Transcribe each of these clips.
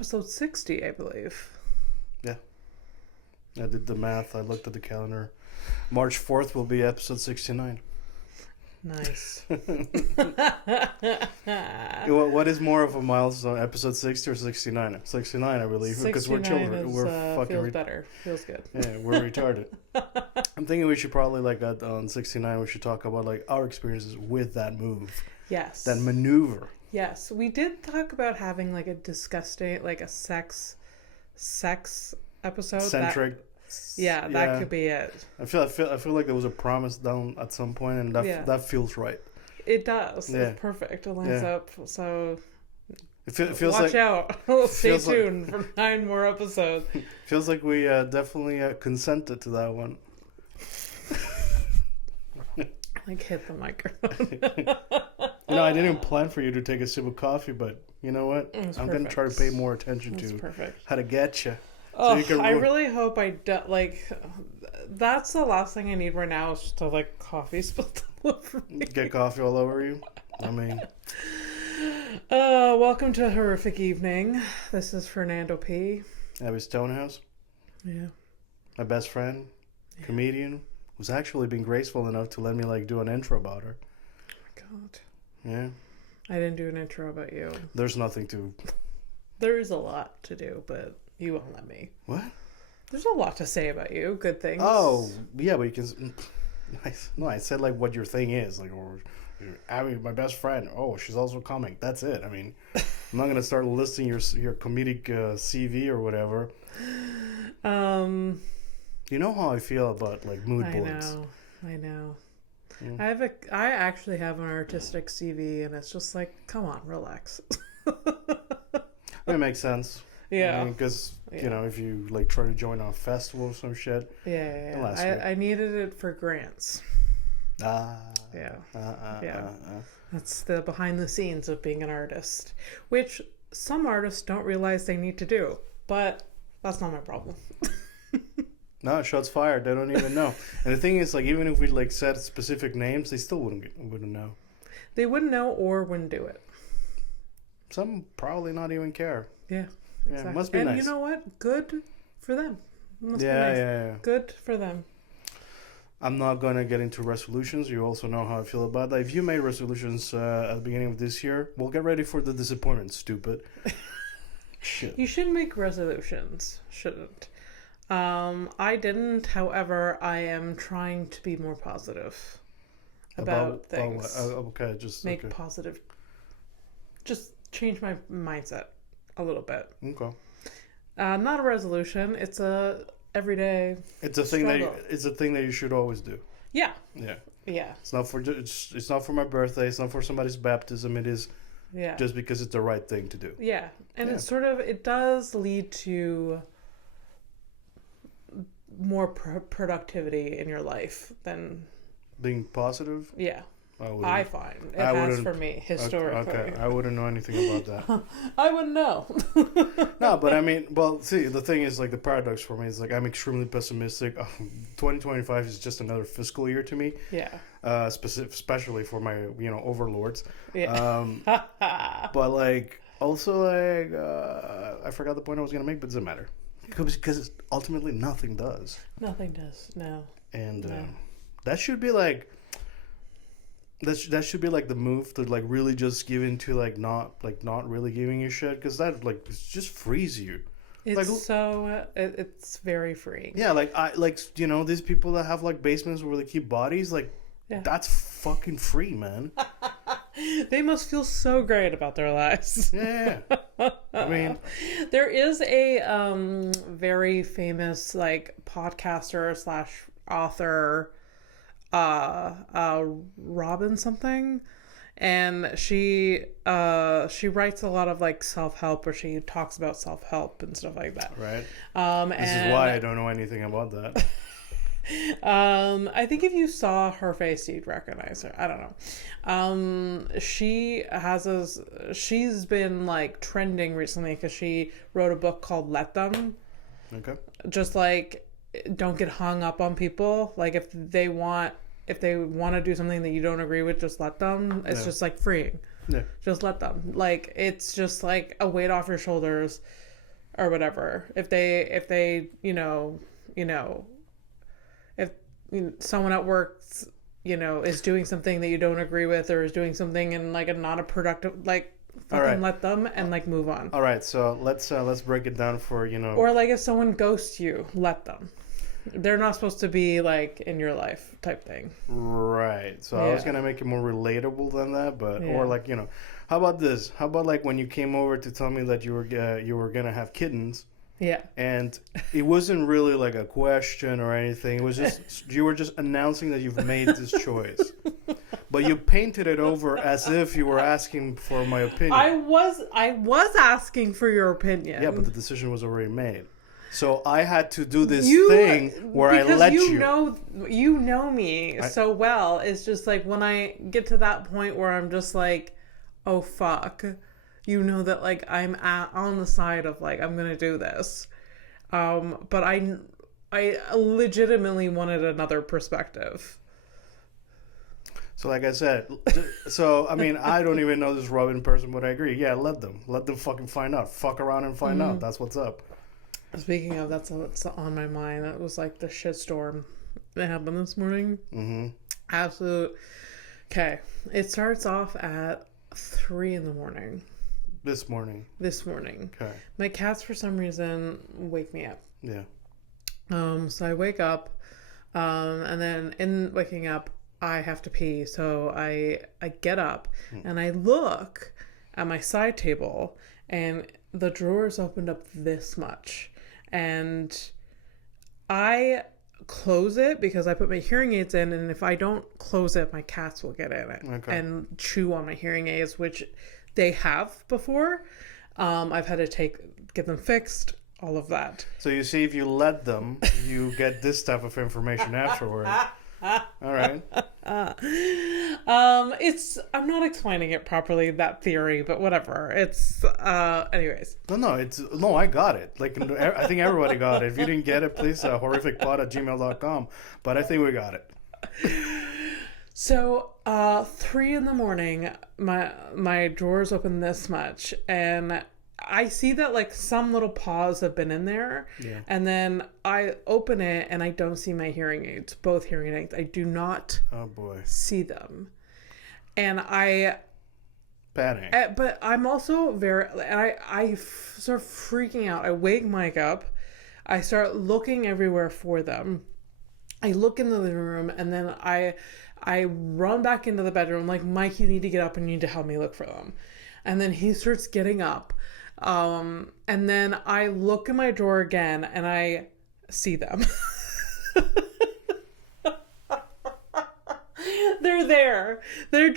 episode 60, I believe. Yeah. I did the math. I looked at the calendar. March 4th will be episode 69. Nice. What is more of a milestone, episode 60 or 69? 69, I believe, because we're children. We're fucking feels better. Feels good. Yeah, we're retarded. I'm thinking we should probably, like, on 69, we should talk about, like, our experiences with that move. Yes. That maneuver. Yes. We did talk about having, like, a disgusting, like, a sex episode. Centric. That could be it. I feel like there was a promise down at some point, and that feels right. It does. Yeah. It's perfect. It lines up. So it feels watch like, out. Stay tuned for 9 more episodes. Feels like we definitely consented to that one. Like, hit the microphone. I didn't plan for you to take a sip of coffee, but you know what? I'm going to try to pay more attention to how to get you. Oh, I really hope I do, like, that's the last thing I need right now is just to, like, coffee spilled all over me. Get coffee all over you? I mean. Welcome to a horrific evening. This is Fernando P. Abby Stonehouse. Yeah. My best friend, comedian, who's actually been graceful enough to let me, like, do an intro about her. Oh, my God. Yeah. I didn't do an intro about you. There's nothing to... There is a lot to do, but... You won't let me. What? There's a lot to say about you. Good things. Oh, yeah, but you can... No, I said, like, what your thing is. Like, or Abby, my best friend. Oh, she's also a comic. That's it. I mean, I'm not going to start listing your comedic CV or whatever. You know how I feel about, like, mood boards. I know. Yeah. I actually have an artistic CV, and it's just like, come on, relax. It makes sense. Yeah. Because, if you, like, try to join a festival or some shit. Yeah. I needed it for grants. Yeah. That's the behind the scenes of being an artist, which some artists don't realize they need to do, but that's not my problem. No, shots fired. They don't even know. And the thing is, like, even if we, like, said specific names, they still wouldn't know. They wouldn't know or wouldn't do it. Some probably not even care. Yeah. Exactly. Yeah, must be nice. And you know what? Good for them. Must be nice. Yeah. Good for them. I'm not going to get into resolutions. You also know how I feel about that. If you made resolutions at the beginning of this year, well, get ready for the disappointment, stupid. Shit. You should make resolutions. Shouldn't. I didn't. However, I am trying to be more positive about things. Okay, just... Make positive... Just change my mindset. A little bit. Okay. Not a resolution. It's a everyday. It's a thing that you should always do. Yeah. Yeah. Yeah. It's not for my birthday. It's not for somebody's baptism. It is. Yeah. Just because it's the right thing to do. Yeah, and it does lead to more productivity in your life than being positive. Yeah. I find it has for me historically. Okay, I wouldn't know anything about that. I wouldn't know. No, but I mean, well, see, the thing is, like, the paradox for me is, like, I'm extremely pessimistic. 2025 is just another fiscal year to me. Yeah. Especially for my, overlords. Yeah. But, like, also, like, I forgot the point I was gonna make, but it doesn't matter because ultimately nothing does. Nothing does. No. And that should be like. That should be like the move to like really just give into like not really giving a shit, because that like just frees you. It's it's very freeing. Yeah, these people that have like basements where they keep bodies, like that's fucking free, man. They must feel so great about their lives. Yeah. I mean, there is a very famous like podcaster / author. Robin something, and she writes a lot of like self-help, or she talks about self-help and stuff like that. Right. This is why I don't know anything about that. I think if you saw her face, you'd recognize her. I don't know. She's been like trending recently because she wrote a book called Let Them. Okay. Just like, don't get hung up on people. Like if they want to do something that you don't agree with, just let them. It's just like freeing. Yeah. Just let them. Like it's just like a weight off your shoulders. or whatever. If they, if someone at work, is doing something that you don't agree with, or is doing something in like a not a productive, like, fucking let them and like move on. All right, so let's break it down for Or like if someone ghosts you, let them. They're not supposed to be like in your life type thing. Right. So I was gonna make it more relatable than that, but or like how about this? How about like when you came over to tell me that you were gonna have kittens? Yeah. And it wasn't really like a question or anything. It was just you were just announcing that you've made this choice. But you painted it over as if you were asking for my opinion. I was asking for your opinion. Yeah, but the decision was already made. So I had to do this thing where I let you. You know me so well. It's just like when I get to that point where I'm just like, oh fuck, that like I'm on the side of like I'm gonna do this, but I legitimately wanted another perspective. So like I said, I mean, I don't even know this Robin person, but I agree. Yeah, let them fucking find out. Fuck around and find out. That's what's up. Speaking of, that's what's on my mind. That was like the shitstorm that happened this morning. Mm-hmm. Absolute. Okay, it starts off at 3 a.m. This morning. Okay. My cats, for some reason, wake me up. Yeah. So I wake up, and then in waking up, I have to pee. So I get up and I look at my side table, and the drawers opened up this much. And I close it because I put my hearing aids in, and if I don't close it, my cats will get in it and chew on my hearing aids, which they have before. I've had to get them fixed, all of that. So you see, if you let them, you get this type of information afterward. All right. I'm not explaining it properly, that theory, but whatever. It's anyways. No, I got it. Like, I think everybody got it. If you didn't get it, please horrificpod@gmail.com. But I think we got it. So 3 a.m, my drawers open this much, and I see that like some little paws have been in there, and then I open it and I don't see my hearing aids, both hearing aids. I do not see them, and I panic. But I'm also I start freaking out. I wake Mike up. I start looking everywhere for them. I look in the living room, and then I run back into the bedroom like, Mike, you need to get up and you need to help me look for them. And then he starts getting up. And then I look in my drawer again and I see them. They're there. They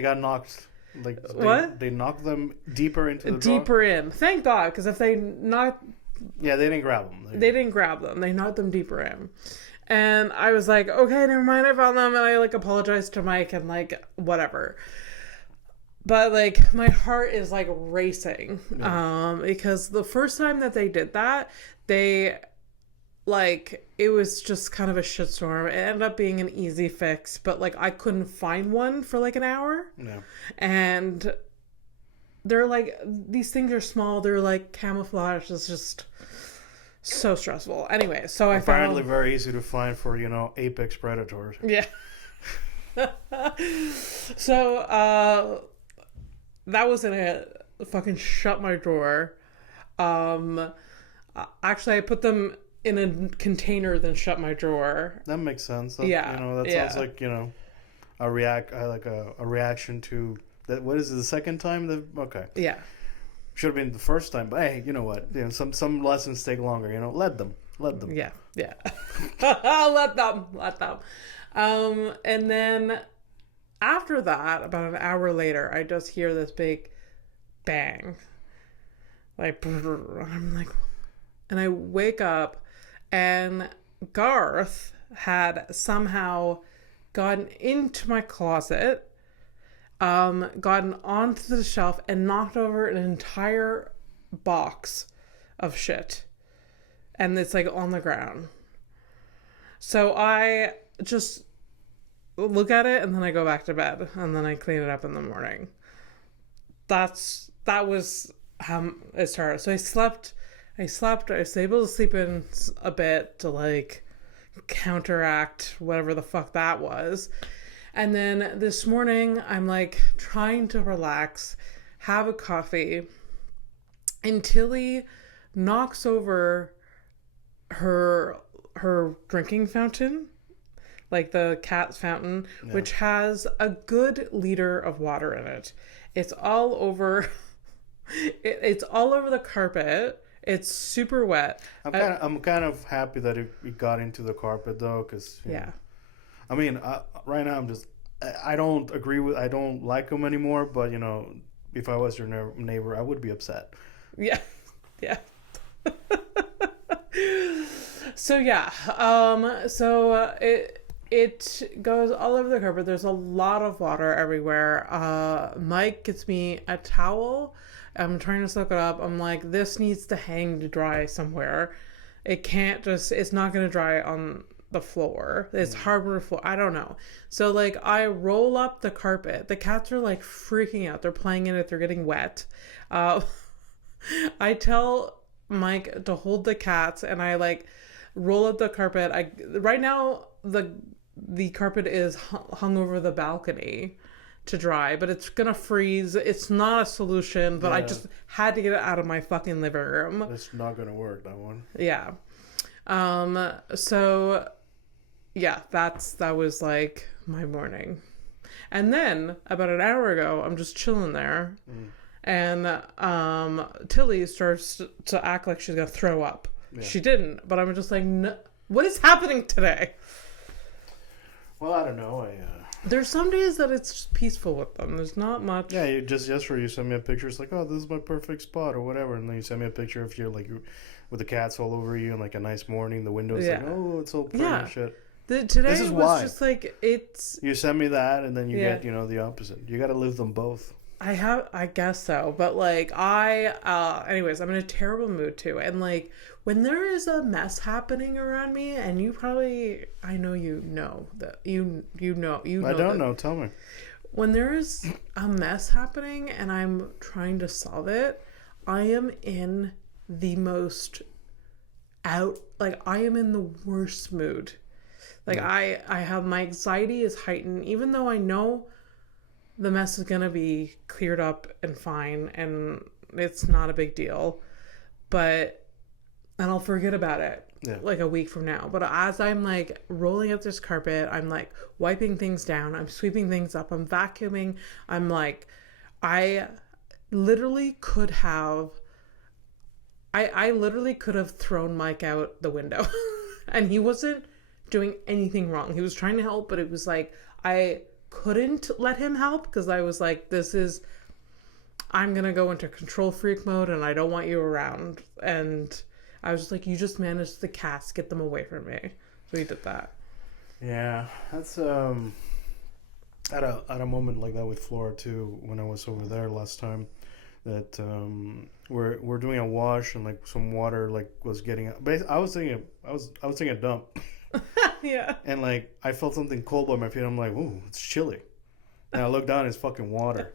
got knocked. Like what? They knocked them deeper into the deeper drawer? In. Thank God, because if they knocked... Yeah, they didn't grab them. They didn't grab them. They knocked them deeper in. And I was like, okay, never mind, I found them. And I like apologized to Mike and like whatever. But like my heart is like racing, because the first time that they did that, it was just kind of a shitstorm. It ended up being an easy fix, but like I couldn't find one for like an hour. No. And they're like, these things are small. They're like camouflage. It's just so stressful. Anyway, so apparently very easy to find for apex predators. Yeah. So that wasn't it. Fucking shut my drawer. Actually, I put them in a container, then shut my drawer. That makes sense. That sounds like a reaction to that. What is it? The second time? Okay. Yeah. Should have been the first time, but hey, you know what? Some lessons take longer. Let them. Yeah. let them. And then after that, about an hour later, I just hear this big bang, like I'm like, and I wake up, and Garth had somehow gotten into my closet, gotten onto the shelf and knocked over an entire box of shit. And it's like on the ground. So I just look at it and then I go back to bed and then I clean it up in the morning. That was it started. So I slept. I was able to sleep in a bit to like counteract whatever the fuck that was. And then this morning, I'm like trying to relax, have a coffee, and Tilly knocks over her drinking fountain, like the cat's fountain, which has a good liter of water in it. It's all over. It's all over the carpet. It's super wet. I'm kind of happy that it got into the carpet though, because know, I mean, right now I don't like them anymore. But you know, if I was your neighbor, I would be upset. Yeah, yeah. So it goes all over the carpet. There's a lot of water everywhere. Mike gets me a towel. I'm trying to soak it up. I'm like, this needs to hang to dry somewhere. It can't just, it's not going to dry on the floor. It's hardwood floor. I don't know. So like I roll up the carpet. The cats are like freaking out. They're playing in it. They're getting wet. I tell Mike to hold the cats and I like roll up the carpet. Right now the carpet is hung over the balcony to dry, but it's gonna freeze. It's not a solution, but I just had to get it out of my fucking living room. It's not gonna work, that one. Yeah. So yeah, that was like my morning. And then about an hour ago, I'm just chilling there. And Tilly starts to act like she's gonna throw up. Yeah. She didn't, but I'm just like, no, what is happening today? Well, I don't know. There's some days that it's just peaceful with them. There's not much. Yeah, you just yesterday you sent me a picture. It's like, oh, this is my perfect spot or whatever, and then you sent me a picture of you like with the cats all over you and like a nice morning. The windows like, oh, it's all pretty and shit. Today this is was why. Just like it's. You send me that, and then you get the opposite. You got to live them both. I guess so, but like anyways, I'm in a terrible mood too, and like when there is a mess happening around me, and I know you know that you know. I don't know. Tell me. When there is a mess happening and I'm trying to solve it, I am in the most I am in the worst mood. Like I have my anxiety is heightened, even though I know the mess is gonna be cleared up and fine, and it's not a big deal, and I'll forget about it like a week from now. But as I'm like rolling up this carpet, I'm like wiping things down, I'm sweeping things up, I'm vacuuming. I'm like, I literally could have thrown Mike out the window, and he wasn't doing anything wrong. He was trying to help, but it was like I couldn't let him help because I was like, I'm gonna go into control freak mode and I don't want you around. And I was just like, you just manage the cats, get them away from me. So he did that. Yeah, that's at a moment like that with Flora too. When I was over there last time, that we're doing a wash and like some water like was getting. I was taking a dump. Yeah. And like I felt something cold by my feet. I'm like, ooh, it's chilly. And I look down, it's fucking water.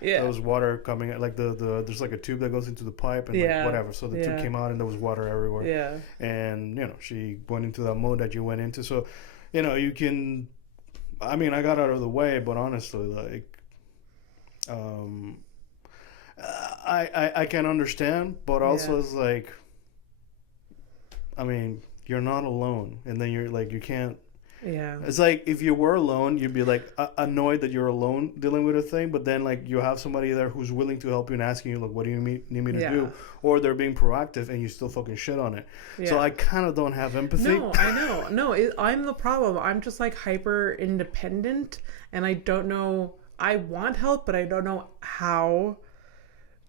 Yeah. There was water coming out, like there's like a tube that goes into the pipe and like whatever. So the tube came out and there was water everywhere. Yeah. And she went into that mode that you went into. So, you can. I mean, I got out of the way, but honestly, like, I can understand, but also it's like, I mean, you're not alone, and then you're like, you can't. Yeah. It's like if you were alone, you'd be like annoyed that you're alone dealing with a thing, but then like you have somebody there who's willing to help you and asking you like, what do you need me to do? Or they're being proactive and you still fucking shit on it. Yeah. So I kind of don't have empathy. No, I know. No, I'm the problem. I'm just like hyper independent, and I don't know. I want help, but I don't know how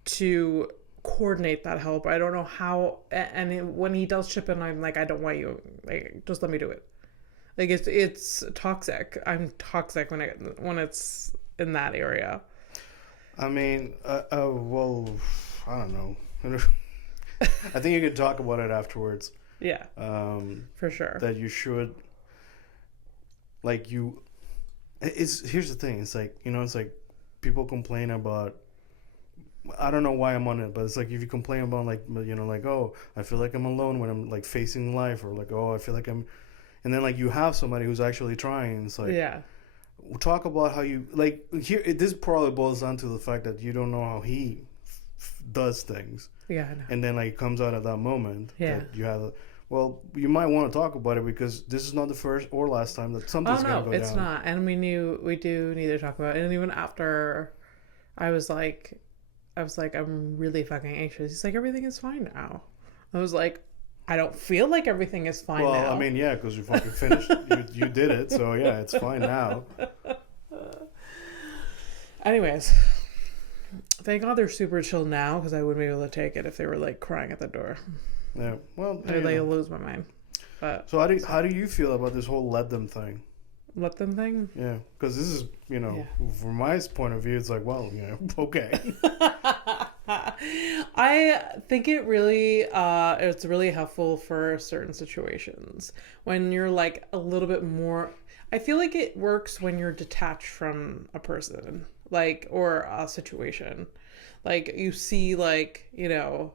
to coordinate that help. I don't know how. And when he does chip in, I'm like, I don't want you. Like, just let me do it. Like it's toxic. I'm toxic when it's in that area. I mean, well, I don't know. I think you could talk about it afterwards. Yeah. For sure. That you should, like here's the thing. It's like, it's like people complain about I don't know why I'm on it, but it's like if you complain about like, you know, like, oh, I feel like I'm alone when I'm like facing life, or like, oh, I feel like I'm, and then like you have somebody who's actually trying. It's like, yeah, talk about how you like here. This probably boils down to the fact that you don't know how he does things. yeah, I know. And then like it comes out at that moment Yeah. that you have. Well, you might want to talk about it because this is not the first or last time that something's going to go down. Oh no, it's not. And we do need to talk about it. And even after, I was like, I'm really fucking anxious. He's like, everything is fine now. I was like, I don't feel like everything is fine now. Well, I mean, yeah, because you fucking finished. you did it, so yeah, it's fine now. Anyways, thank God they're super chill now, because I wouldn't be able to take it if they were like crying at the door. Yeah, well, I'd like lose my mind. But so how do you feel about this whole let them thing? Let them thing? Yeah, because this is, you know, from my point of view, it's like, well, you know, okay. I think it really it's really helpful for certain situations when you're like a little bit more. I feel like it works when you're detached from a person, like, or a situation. Like you see, like, you know,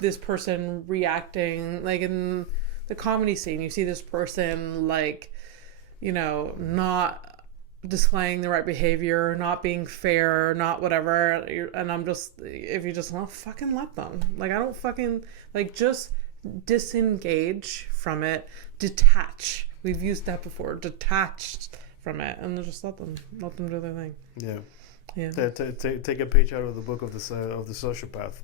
this person reacting, like in the comedy scene, you see this person like, you know, not displaying the right behavior, not being fair, not whatever, and I'm just, if you just want, fucking let them. Like, I don't fucking, like, just disengage from it, detach. We've used that before, detached from it, and just let them do their thing. Yeah. Take a page out of the book of the sociopath.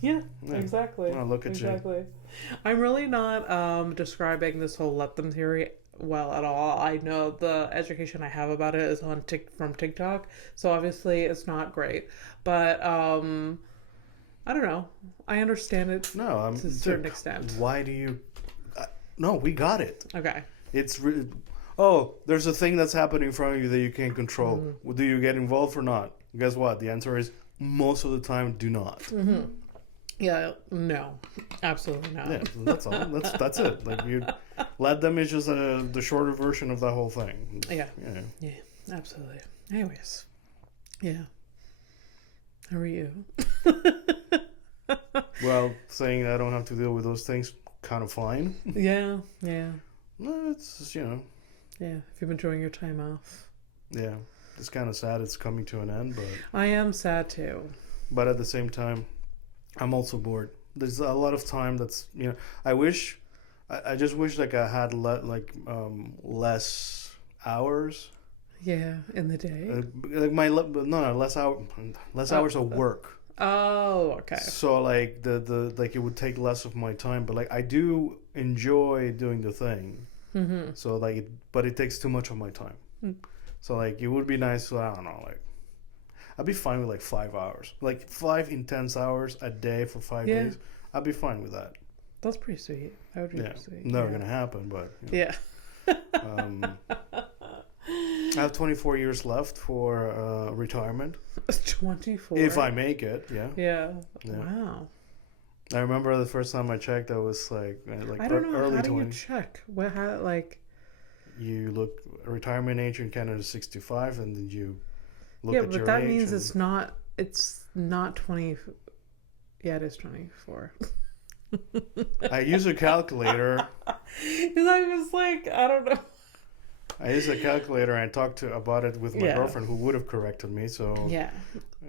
Yeah, exactly. Oh, look at you. I'm really not describing this whole let them theory well at all. I know the education I have about it is from TikTok, so obviously it's not great. But I don't know. I understand it to a certain extent. Why do you? No, we got it. Okay. It's there's a thing that's happening in front of you that you can't control. Mm-hmm. Do you get involved or not? Guess what? The answer is most of the time, do not. Mm-hmm. Yeah, no, absolutely not. Yeah, that's all. That's it. Like, you let them is just the shorter version of that whole thing. Yeah, absolutely. Anyways, yeah. How are you? Well, saying I don't have to deal with those things, kind of fine. Yeah. No, it's just, you know. Yeah, if you've been enjoying your time off. Yeah, it's kind of sad it's coming to an end, but I am sad too. But at the same time, I'm also bored. There's a lot of time that's, you know, I just wish like I had less hours. Yeah, in the day. Less hours of work. Oh, okay. So like the like it would take less of my time, but like I do enjoy doing the thing. Mm-hmm. So like, but it takes too much of my time. Mm. So like it would be nice. I don't know, like. I'd be fine with like 5 hours, like 5 intense hours a day for 5 days. I'd be fine with that. That's pretty sweet. That would be pretty sweet. Never gonna happen, but you know. I have 24 years left for retirement. 24. If I make it, yeah. Wow. I remember the first time I checked, I was like I don't know, early how do 20s. You check? How like? You look retirement age in Canada is 65, and then you. But that means it's not 20. Yeah, it is 24. I use a calculator. Because I was like, I don't know. I use a calculator and I talked about it with my girlfriend, who would have corrected me. So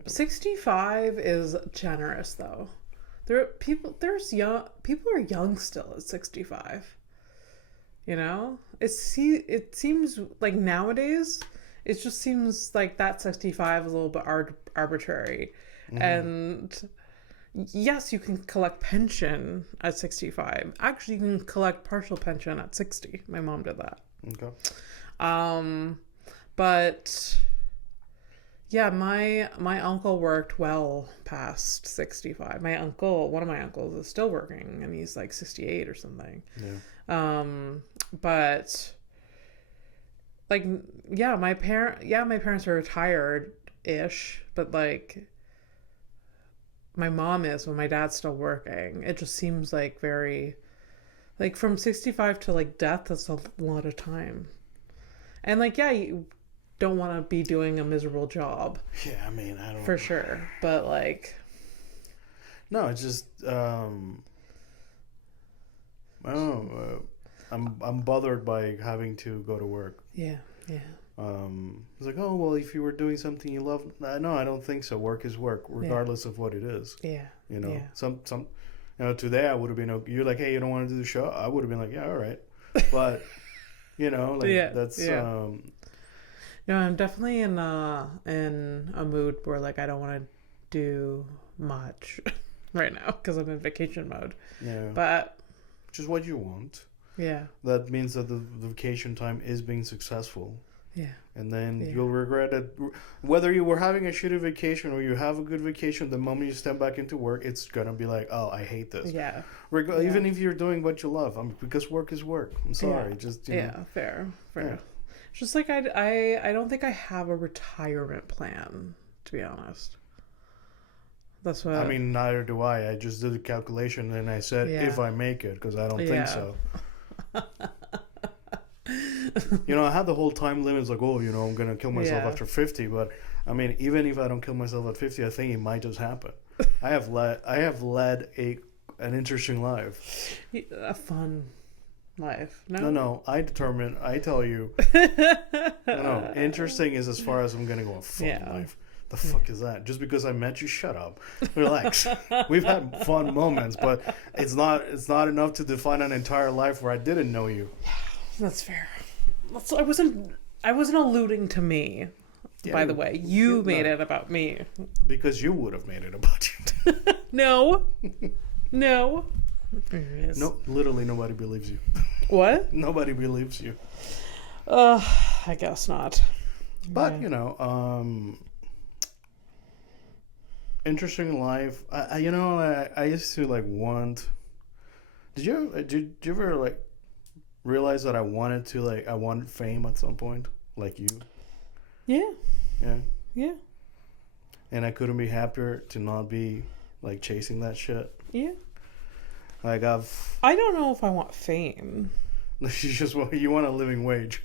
65 is generous, though. People are young still at 65. You know, it seems like nowadays. It just seems like that 65 is a little bit arbitrary. Mm-hmm. And yes, you can collect pension at 65. Actually, you can collect partial pension at 60. My mom did that. Okay. But yeah, my uncle worked well past 65. One of my uncles is still working, and he's like 68 or something. Yeah. But like, my parents are retired-ish, but like my mom is when my dad's still working. It just seems like very, like, from 65 to like death, that's a lot of time. And like, don't want to be doing a miserable job. Yeah, I mean, I don't... For sure. But, like... No, it's just... I don't know. I'm bothered by having to go to work. Yeah. It's like, oh, well, if you were doing something you love... No, I don't think so. Work is work, regardless of what it is. Yeah. You know? Some today I would have been... You're like, hey, you don't want to do the show? I would have been like, yeah, all right. But, you know, like, that's... No, I'm definitely in a mood where, like, I don't want to do much right now because I'm in vacation mode. Yeah. But... Which is what you want. Yeah. That means that the vacation time is being successful. Yeah. And then you'll regret it. Whether you were having a shitty vacation or you have a good vacation, the moment you step back into work, it's going to be like, oh, I hate this. Yeah. Even if you're doing what you love. Because work is work. I'm sorry. Just, you know. Fair. Yeah. It's just like I don't think I have a retirement plan, to be honest. That's what... I mean, neither do I. I just did the calculation and I said, if I make it, because I don't think so. You know, I had the whole time limits like, oh, you know, I'm going to kill myself after 50. But, I mean, even if I don't kill myself at 50, I think it might just happen. I have led an interesting life. A fun life. No, I tell you. No, interesting is as far as I'm going to go. A fun life. The fuck is that? Just because I met you, shut up. Relax. We've had fun moments, but it's not enough to define an entire life where I didn't know you. That's fair. I wasn't alluding to me. Yeah, by the way, you made it about me. Because you would have made it about you. No. No, literally nobody believes you. What? Nobody believes you. I guess not. But, you know, interesting life. I used to like want... Did you ever like realize that I wanted fame at some point, like you? Yeah. And I couldn't be happier to not be like chasing that shit. Yeah. Like I don't know if I want fame. You want a living wage.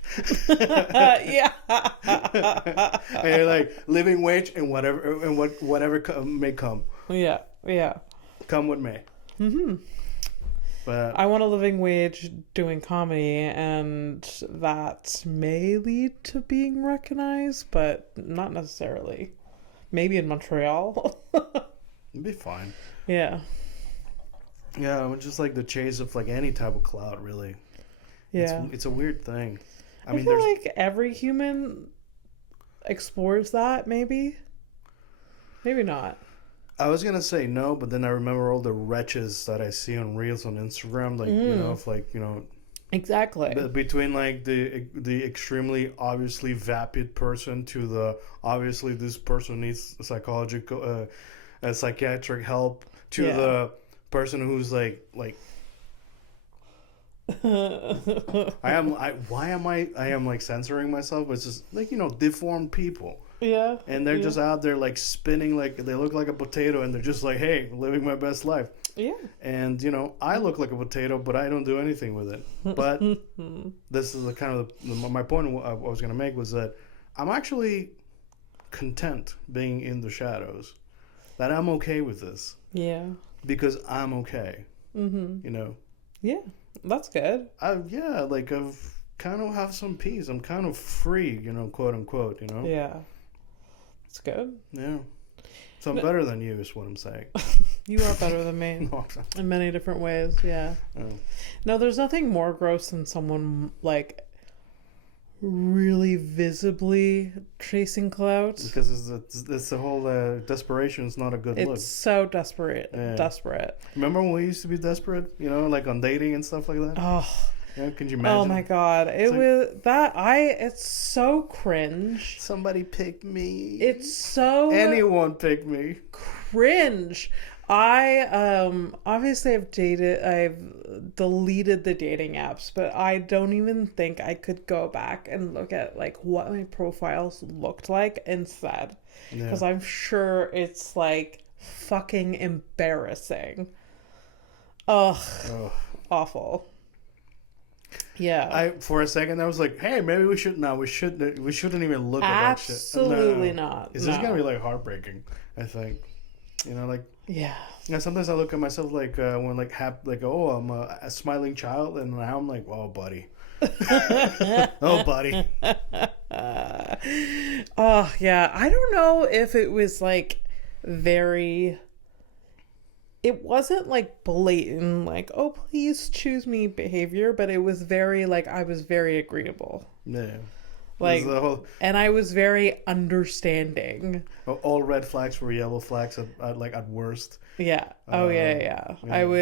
Yeah. And you're like living wage and whatever may come. Yeah. Come with me. Mm-hmm. But I want a living wage doing comedy, and that may lead to being recognized, but not necessarily. Maybe in Montreal. it'd be fine. Yeah. Yeah, just like the chase of like any type of clout, really. Yeah. It's a weird thing. I mean, feel like every human explores that, maybe. Maybe not. I was gonna say no, but then I remember all the wretches that I see on reels on Instagram, like you know, of like, you know, exactly between like the extremely obviously vapid person to the obviously this person needs psychiatric help to the person who's like I am like censoring myself, but it's just like, you know, deformed people. Yeah. And they're just out there like spinning, like they look like a potato, and they're just like, hey, living my best life. Yeah. And, you know, I look like a potato, but I don't do anything with it. But this is the kind of my point I was going to make was that I'm actually content being in the shadows. That I'm okay with this. Yeah. Because I'm okay. Mm-hmm. You know? Yeah. That's good. Like I've kind of have some peace. I'm kind of free, you know, quote unquote, you know? Yeah. It's good. Yeah. So I'm better than you is what I'm saying. You are better than me. No, in many different ways, yeah. No, there's nothing more gross than someone like really visibly chasing clout. Because it's the whole desperation is not a good look. It's so desperate. Yeah. Desperate. Remember when we used to be desperate, you know, like on dating and stuff like that? Oh. Yeah, can you imagine? Oh my god. It's so cringe. Somebody picked me. It's so anyone picked me. Cringe. I obviously I've deleted the dating apps, but I don't even think I could go back and look at like what my profiles looked like instead, because I'm sure it's like fucking embarrassing. Ugh. Awful. Yeah. For a second I was like, hey, maybe we shouldn't even look at that shit. Absolutely not. It's just gonna be like heartbreaking, I think. Like, yeah. Sometimes I look at myself like when like oh, I'm a smiling child, and now I'm like, oh buddy. Oh buddy. Oh yeah, I don't know if it was like very, it wasn't like blatant like, oh please choose me behavior, but it was very like, I was very agreeable. Yeah. Like, and I was very understanding. All red flags were yellow flags at worst. Yeah. Oh yeah. I would,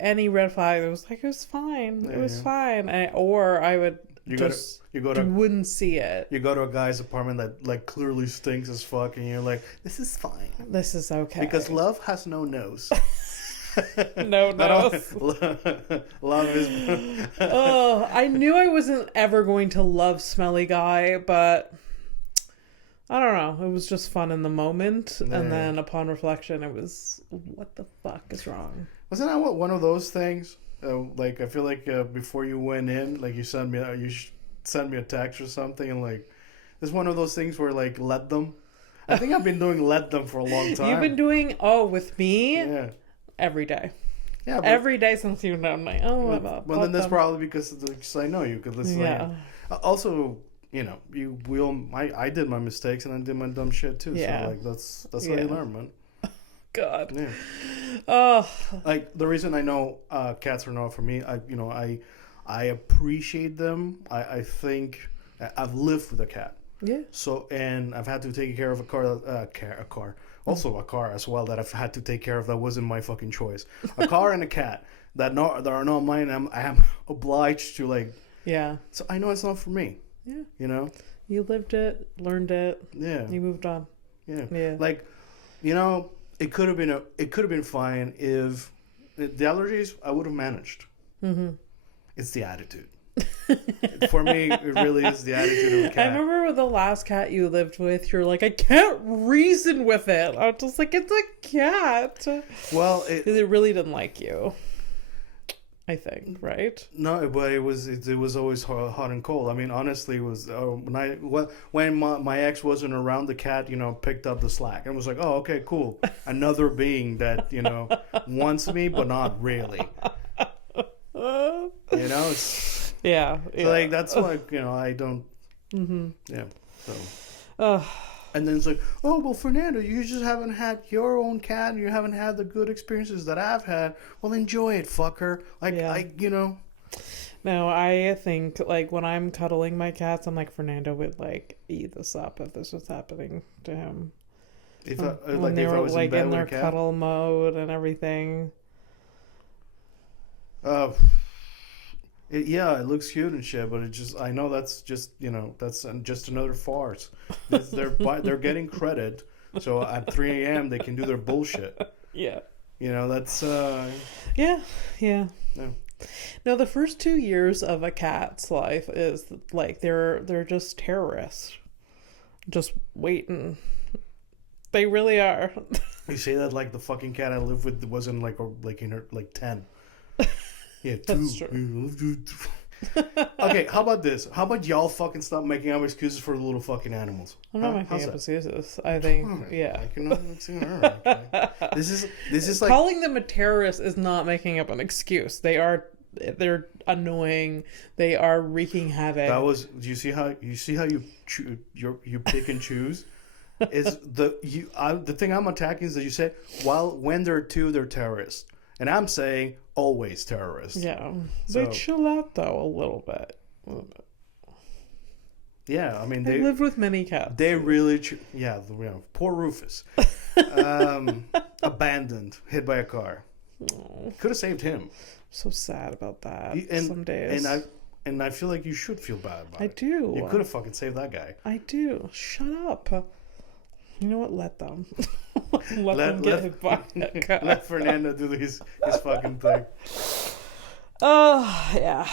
any red flag, it was like, it was fine. It was fine. Or I would wouldn't see it. You go to a guy's apartment that like clearly stinks as fuck, and you're like, this is fine. This is okay. Because love has no nose. No nose. Love is. Oh, I knew I wasn't ever going to love smelly guy, but I don't know. It was just fun in the moment, and then upon reflection, it was, what the fuck is wrong? Wasn't that one of those things? Like, I feel like before you went in, like you sent me a text or something, and like it's one of those things where like, let them. I think I've been doing let them for a long time. You've been doing with me. Yeah. Every day. Yeah, but every day since you've known me. Well, then that's probably because I know you. Because also, I did my mistakes and I did my dumb shit too. Yeah. So like that's how you learn, man. God. Yeah. Oh. Like the reason I know cats are not for me. I appreciate them. I think I've lived with a cat. Yeah. So, and I've had to take care of a car. Also a car as well that I've had to take care of that wasn't my fucking choice. A car and a cat that are not mine. I am obliged to like. Yeah. So I know it's not for me. Yeah. You lived it, learned it. Yeah. You moved on. Yeah. Yeah. Like, it could have been fine if the allergies I would have managed. Mm-hmm. It's the attitude. For me, it really is the attitude of a cat. I remember with the last cat you lived with, you're like, I can't reason with it. I was just like, it's a cat. Well, because it really didn't like you, I think, right? No, but it was always hot and cold. I mean, honestly, it was when my ex wasn't around, the cat picked up the slack and was like, oh, okay, cool, another being that wants me, but not really. It's. Yeah. So like that's why I don't. Mm-hmm. Yeah. So. And then it's like, oh well, Fernando, you just haven't had your own cat, and you haven't had the good experiences that I've had. Well, enjoy it, fucker. Like No, I think like when I'm cuddling my cats, I'm like, Fernando would like eat this up if this was happening to him. When they were like in their cuddle mode and everything. It looks cute and shit, but I know that's just just another farce. They're getting credit, so at 3 a.m. they can do their bullshit. Yeah. That's Yeah. No, the first 2 years of a cat's life is like they're just terrorists, just waiting. They really are. You say that like the fucking cat I lived with wasn't like in her like 10. Yeah, 2. That's true. Okay, how about this? How about y'all fucking stop making up excuses for the little fucking animals? I'm not making up excuses. I think, yeah. This is like calling them a terrorist is not making up an excuse. They're annoying. They are wreaking havoc. That was. Do you see how you pick and choose? Is the thing I'm attacking is that you said when they're 2 they're terrorists. And I'm saying always terrorists. Yeah. So, they chill out, though, a little bit. Yeah, I mean... They live with many cats. They really... poor Rufus. Abandoned. Hit by a car. Could have saved him. So sad about that some days. And I feel like you should feel bad about it. I do. You could have fucking saved that guy. I do. Shut up. You know what? Let them. let them get hit by a car. Let Fernando do his fucking thing. Oh, yeah.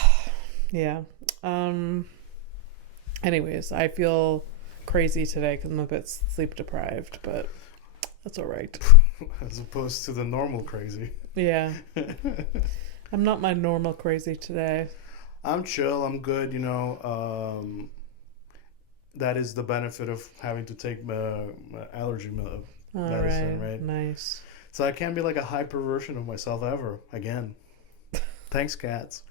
Anyways, I feel crazy today because I'm a bit sleep deprived, but that's all right. As opposed to the normal crazy. Yeah. I'm not my normal crazy today. I'm chill. I'm good. That is the benefit of having to take allergy medicine, right? Nice. So I can't be like a hyper version of myself ever again. Thanks, cats.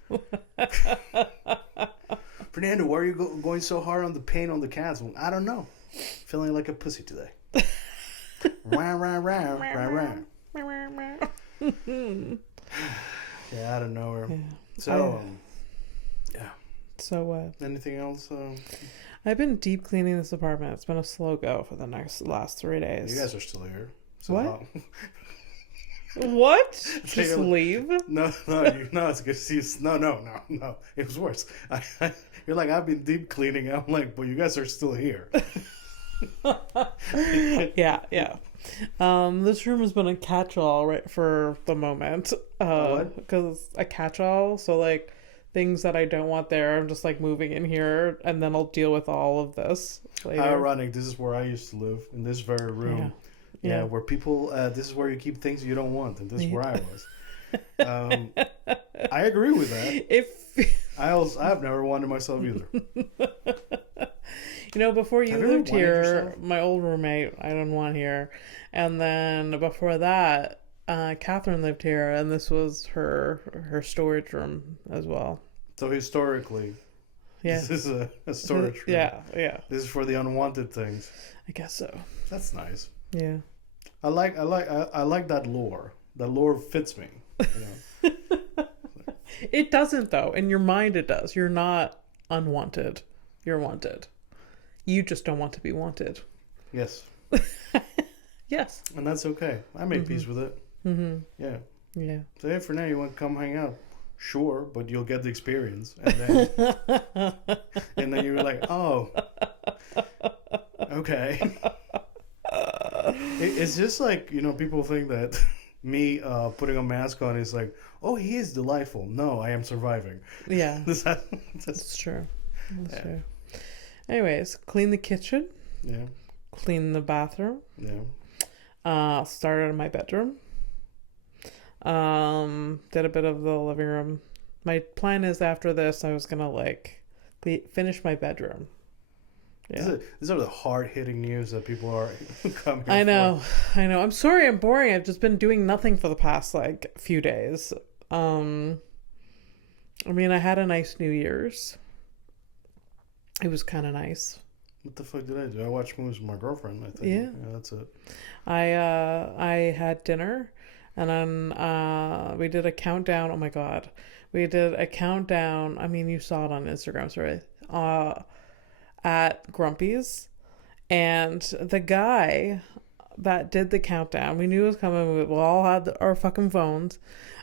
Fernando, why are you going so hard on the pain on the cats? Well, I don't know. Feeling like a pussy today. Rah, rah, rah, rah, rah. Yeah, out of nowhere. Yeah. So, yeah. So what? Anything else? I've been deep cleaning this apartment. It's been a slow go for the last 3 days. You guys are still here. So what? What? Just leave? No, it's good to see you. No. It was worse. You're like, I've been deep cleaning. I'm like, but you guys are still here. Yeah. This room has been a catch-all right for the moment. Because a catch-all, so like things that I don't want there, I'm just like moving in here, and then I'll deal with all of this later. How ironic. This is where I used to live, in this very room. Yeah, where people, this is where you keep things you don't want, and this is where I was. I agree with that. I've never wanted myself either. Before you lived here, my old roommate, I didn't want here. And then before that, Catherine lived here, and this was her storage room as well. So historically, this is a storage room. Yeah. This is for the unwanted things. I guess so. That's nice. Yeah. I like that lore. That lore fits me. It doesn't though. In your mind it does. You're not unwanted. You're wanted. You just don't want to be wanted. Yes. Yes. And that's okay. I made peace with it. Mm-hmm. Yeah. Yeah. So hey, for now you want to come hang out? Sure, but you'll get the experience. And then you're like, oh, okay. It's just like, people think that me putting a mask on is like, oh, he is delightful. No, I am surviving. Yeah. That's true. That's true. Anyways, clean the kitchen. Yeah. Clean the bathroom. Yeah. Started in my bedroom. Did a bit of the living room. My plan is after this, I was gonna finish my bedroom. Yeah. These are the hard-hitting news that people are coming I know. I'm sorry I'm boring. I've just been doing nothing for the past few days. I had a nice New Year's. It was kind of nice. What the fuck did I do? I watched movies with my girlfriend, I think. Yeah, that's it. I had dinner, and then we did a countdown. Oh my god. We did a countdown. You saw it on Instagram, sorry. At Grumpy's, and the guy that did the countdown, we knew it was coming. We all had our fucking phones.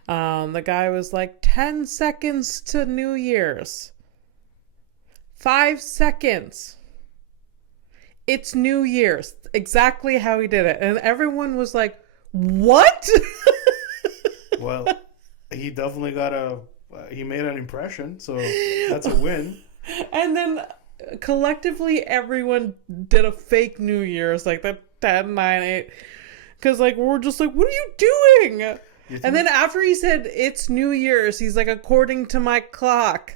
The guy was like 10 seconds to New Year's, 5 seconds, it's New Year's. Exactly how he did it, and everyone was like, what? Well, he definitely he made an impression, so that's a win. And then collectively everyone did a fake New Year's, like the 10, 9, 8, because we're just like, what are you doing? And then after he said it's New Year's, he's like, according to my clock.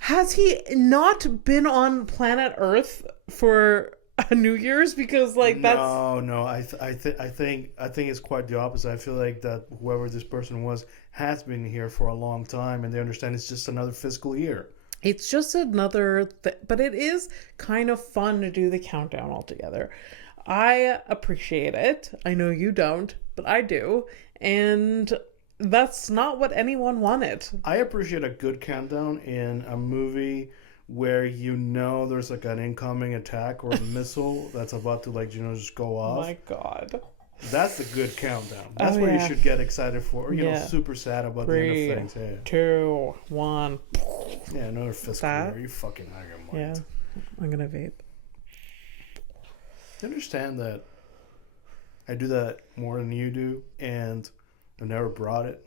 Has he not been on planet Earth for a New Year's? Because that's no. I think it's quite the opposite. I feel like that whoever this person was has been here for a long time, and they understand it's just another fiscal year. It's just another but it is kind of fun to do the countdown all together. I appreciate it. I know you don't, but I do, and that's not what anyone wanted. I appreciate a good countdown in a movie where there's an incoming attack or a missile that's about to just go off. Oh my god. That's a good countdown. That's where you should get excited for. Or, super sad about 3, the end of things. Yeah. 2, 1. Yeah, another fiscal year. You fucking out of your mind. Yeah, I'm gonna vape. You understand that I do that more than you do, and I never brought it.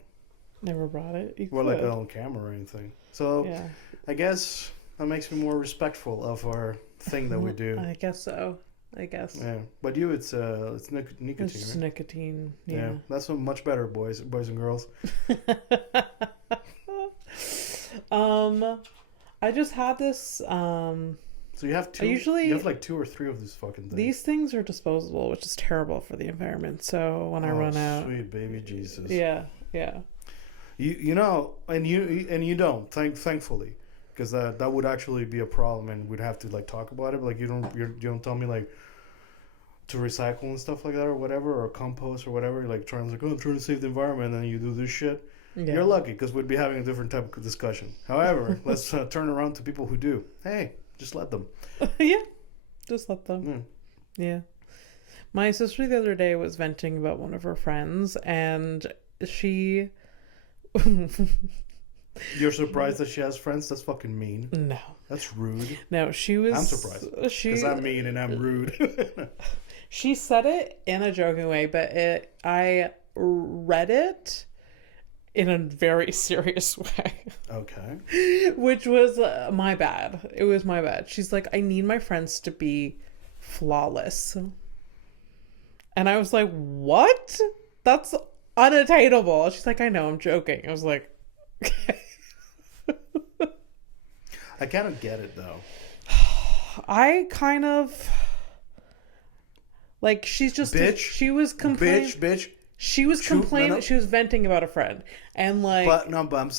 Never brought it? You or could. On camera or anything. So, yeah. I guess that makes me more respectful of our thing that we do. I guess so. Yeah, but you, it's nicotine. It's just nicotine. Yeah, that's much better, boys and girls. I just had this, So you have two. You have like 2 or 3 of these fucking things. These things are disposable, which is terrible for the environment. So when I run out, sweet baby Jesus. Yeah. You know, and you don't thankfully, because that would actually be a problem, and we'd have to like talk about it. But, like you don't tell me like to recycle and stuff like that or whatever, or compost or whatever. You're like I'm trying to save the environment, and then you do this shit. Yeah. You're lucky because we'd be having a different type of discussion. However, let's turn around to people who do. Hey. Just let them. Yeah. Just let them. Yeah. My sister the other day was venting about one of her friends, and she... You're surprised that she has friends? That's fucking mean. No. That's rude. No, she was... I'm surprised. Because I'm mean and I'm rude. She said it in a joking way, but I read it in a very serious way. Okay. Which was my bad. It was my bad. She's like, I need my friends to be flawless. And I was like, what? That's unattainable. She's like, I know, I'm joking. I was like, I kind of get it, though. I kind of... Like, she's just... Bitch. She was complaining... Bitch. She was complaining. She was venting about a friend, and like. But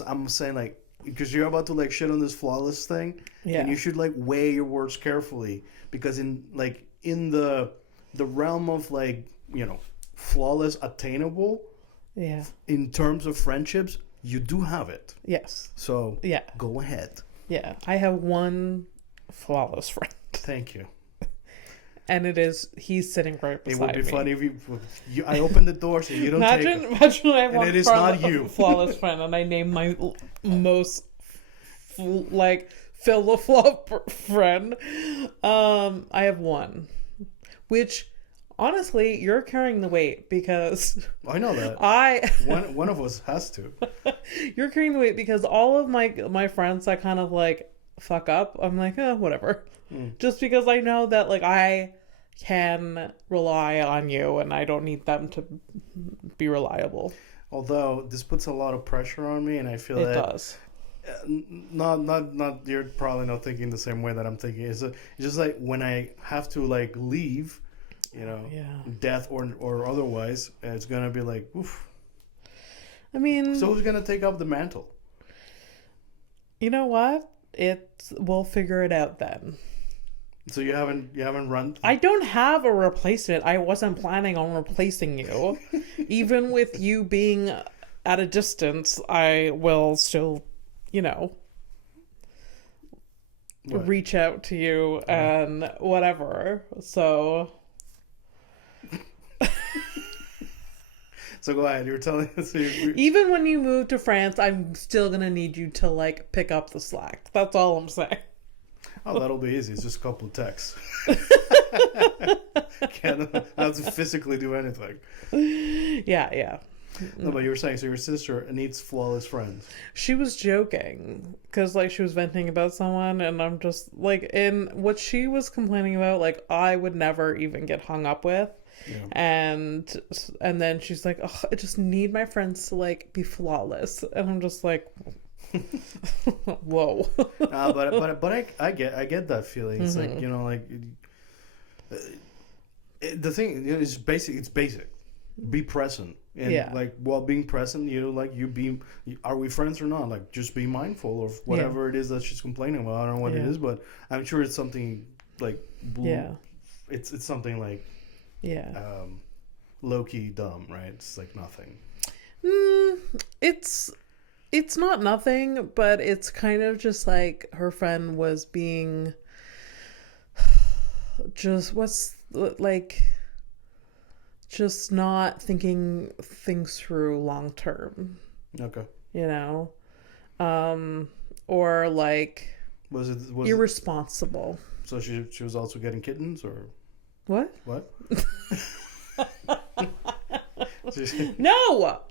I'm saying like because you're about to like shit on this flawless thing, and you should like weigh your words carefully because in the realm of like flawless attainable. Yeah. In terms of friendships, you do have it. Yes. So go ahead. Yeah, I have one flawless friend. Thank you. And he's sitting right beside me. It would be funny if I open the door so you don't imagine I have and it is not you. Flawless friend, and I name my most like fill the flaw friend. I have one, which honestly you're carrying the weight because I know that one of us has to. You're carrying the weight because all of my friends that kind of like fuck up, I'm like whatever. Just because I know that like I can rely on you and I don't need them to be reliable. Although this puts a lot of pressure on me, and I feel it does. Not. You're probably not thinking the same way that I'm thinking. It's just like when I have to like leave, death or otherwise, it's gonna be like, oof. I mean, so who's gonna take up the mantle? You know what? We'll figure it out then. So you haven't run? I don't have a replacement. I wasn't planning on replacing you. Even with you being at a distance, I will still, reach out to you and whatever. So... So go ahead. You were telling us. Even when you move to France, I'm still going to need you to, like, pick up the slack. That's all I'm saying. Oh, that'll be easy. It's just a couple of texts. Can't have to physically do anything. Yeah. No, but you were saying, so your sister needs flawless friends. She was joking because, like, she was venting about someone, and I'm just, like, in what she was complaining about, like, I would never even get hung up with. Yeah. And then she's like, oh, I just need my friends to like be flawless, and I'm just like, whoa. But I get that feeling. It's like the thing is basic. It's basic. Be present, and like while being present, are we friends or not? Like just be mindful of whatever it is that she's complaining about. I don't know what it is, but I'm sure it's something like it's something like. Yeah. Low-key dumb, right? It's like nothing. It's not nothing, but it's kind of just like her friend was being just not thinking things through long term. Okay. Or like was irresponsible. So she was also getting kittens or What? No.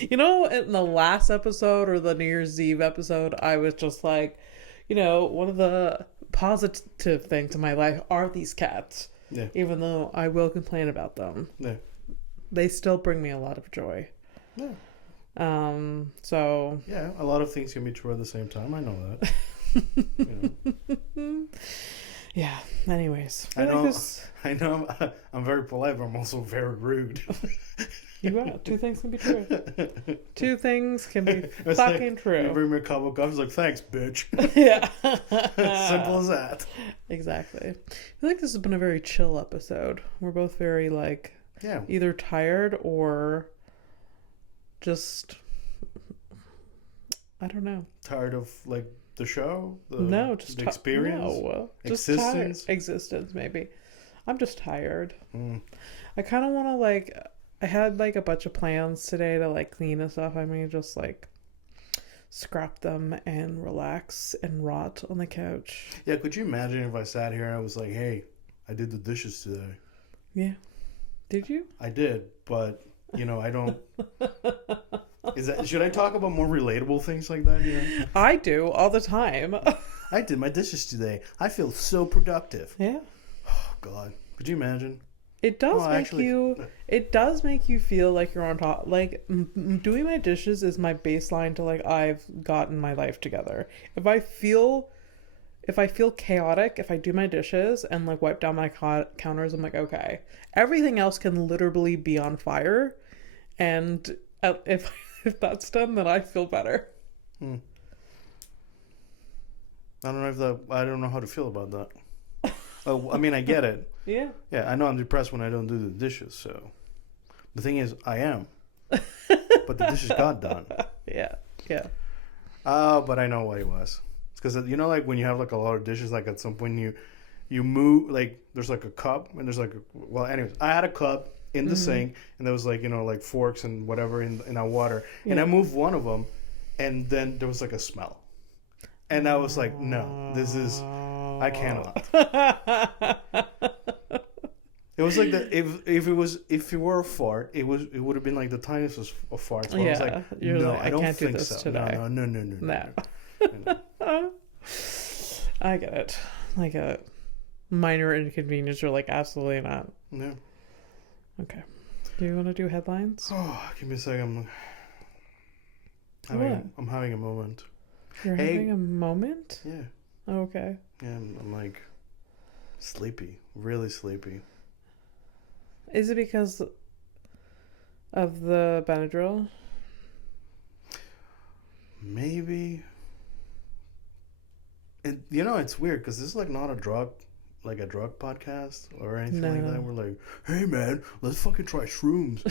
In the last episode or the New Year's Eve episode, I was just like, one of the positive things in my life are these cats. Yeah. Even though I will complain about them. Yeah. They still bring me a lot of joy. Yeah. So yeah, a lot of things can be true at the same time. I know that. Yeah. Anyways, I know. I'm very polite, but I'm also very rude. You are. Two things can be true. Two things can be it's fucking like, true. You bring me a cup of coffee, it's like, thanks, bitch. Yeah. Simple as that. Exactly. I feel like this has been a very chill episode. We're both very either tired or just, I don't know. Tired of the show? The experience? No, just existence? Tired. Existence, maybe. I'm just tired. I kind of want to I had a bunch of plans today to clean and stuff. I may just scrap them and relax and rot on the couch. Yeah, could you imagine if I sat here and I was like, hey, I did the dishes today? Yeah. Did you? I did, but I don't. Should I talk about more relatable things like that here? I do all the time. I did my dishes today. I feel so productive. Yeah. Oh God, could you imagine? It does It does make you feel like you're on top. Doing my dishes is my baseline to I've gotten my life together. If I feel chaotic, if I do my dishes and wipe down my counters, I'm okay. Everything else can literally be on fire, and if that's done, then I feel better. I don't know how to feel about that. Oh, I mean, I get it. Yeah. Yeah, I know I'm depressed when I don't do the dishes, so. The thing is, I am. But the dishes got done. Yeah. Yeah. But I know what it was. It's because, when you have, a lot of dishes, at some point you move, there's, a cup, and there's, anyways, I had a cup in the sink, and there was, forks and whatever in our water. Yeah. And I moved one of them, and then there was, a smell. And I was like, no, this is... I cannot. It was like that. If it were a fart, it would have been the tiniest of farts. But yeah, I was no, I don't think so. Today. No. I get it. A minor inconvenience, you're absolutely not. No. Okay. Do you want to do headlines? Oh, give me a second. I'm having a moment. You're having a moment? Yeah. Oh, okay. Yeah, I'm sleepy, really sleepy. Is it because of the Benadryl? Maybe. And it's weird because this is not a drug podcast or anything like that. We're hey man, let's fucking try shrooms.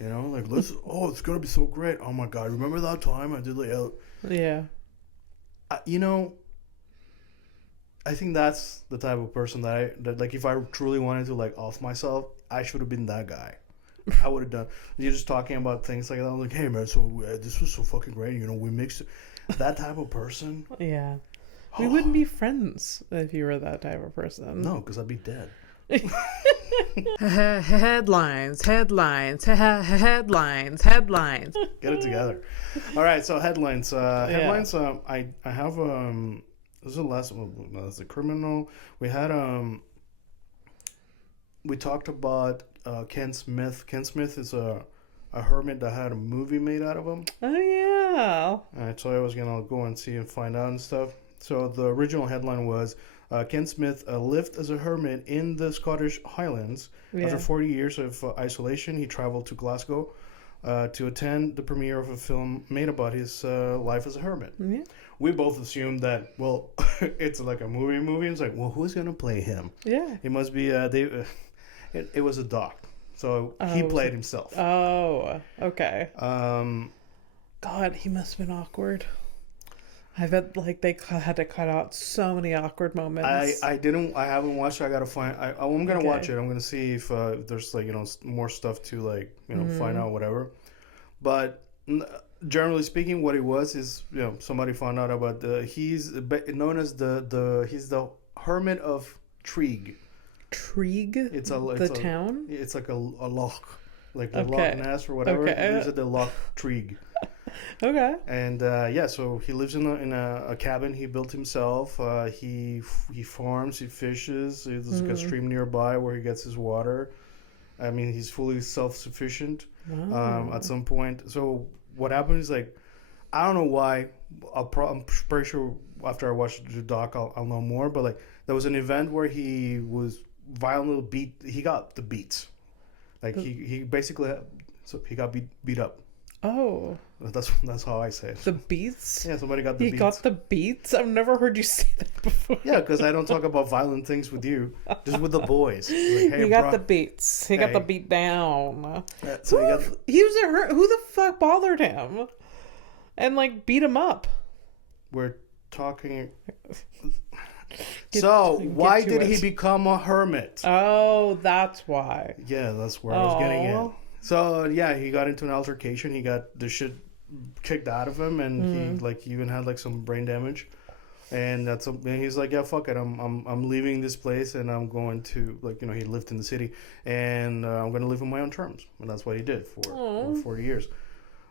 It's gonna be so great. Oh my God, remember that time I did yeah. I think that's the type of person that if I truly wanted to off myself, I should have been that guy. I would have done. You're just talking about things like that. I'm hey man, so this was so fucking great. We mixed it. That type of person. Yeah, we wouldn't be friends if you were that type of person. No, because I'd be dead. Headlines. Get it together. All right, so headlines. Headlines. I have this is the last one. That's a criminal. We had we talked about Ken Smith. Ken Smith is a hermit that had a movie made out of him. Oh yeah. All right, so I was gonna go and see and find out and stuff. So the original headline was Ken Smith lived as a hermit in the Scottish Highlands. Yeah. After 40 years of isolation, he traveled to Glasgow to attend the premiere of a film made about his life as a hermit. Yeah. We both assumed that, it's a movie. It's who's going to play him? Yeah. It must be, it was a doc. So he played himself. Oh, okay. God, he must have been awkward. I bet they had to cut out so many awkward moments. I haven't watched it. I gotta find. I'm gonna watch it. I'm gonna see if there's more stuff to find out whatever. But generally speaking, what it was is somebody found out about he's known as he's the hermit of Trig. Trig. It's a town. It's a loch, the Loch Ness or whatever. Okay. He lives at the Loch Trig. Okay. And so he lives in a cabin he built himself. He farms, he fishes. There's a stream nearby where he gets his water. I mean, he's fully self-sufficient. At some point. So what happened is like, I don't know why. I'm pretty sure after I watched the doc, I'll know more. But like, there was an event where he was violently beat. He got the beats. Like he basically, so he got beat up. Oh. That's how I say it. The beats? Yeah, somebody got the beats. He got the beats? I've never heard you say that before. Yeah, because I don't talk about violent things with you, just with the boys. Like, hey, he got the beats. He got the beat down. So he was a hurt. Who the fuck bothered him? And like beat him up. We're talking. So why did he become a hermit? Oh, that's why. Yeah, that's where I was getting at. So yeah, he got into an altercation. He got the shit kicked out of him, and he like even had like some brain damage. And he's like, yeah, fuck it, I'm leaving this place, and I'm going to, like, you know, he lived in the city, and I'm going to live on my own terms, and that's what he did for 40 years.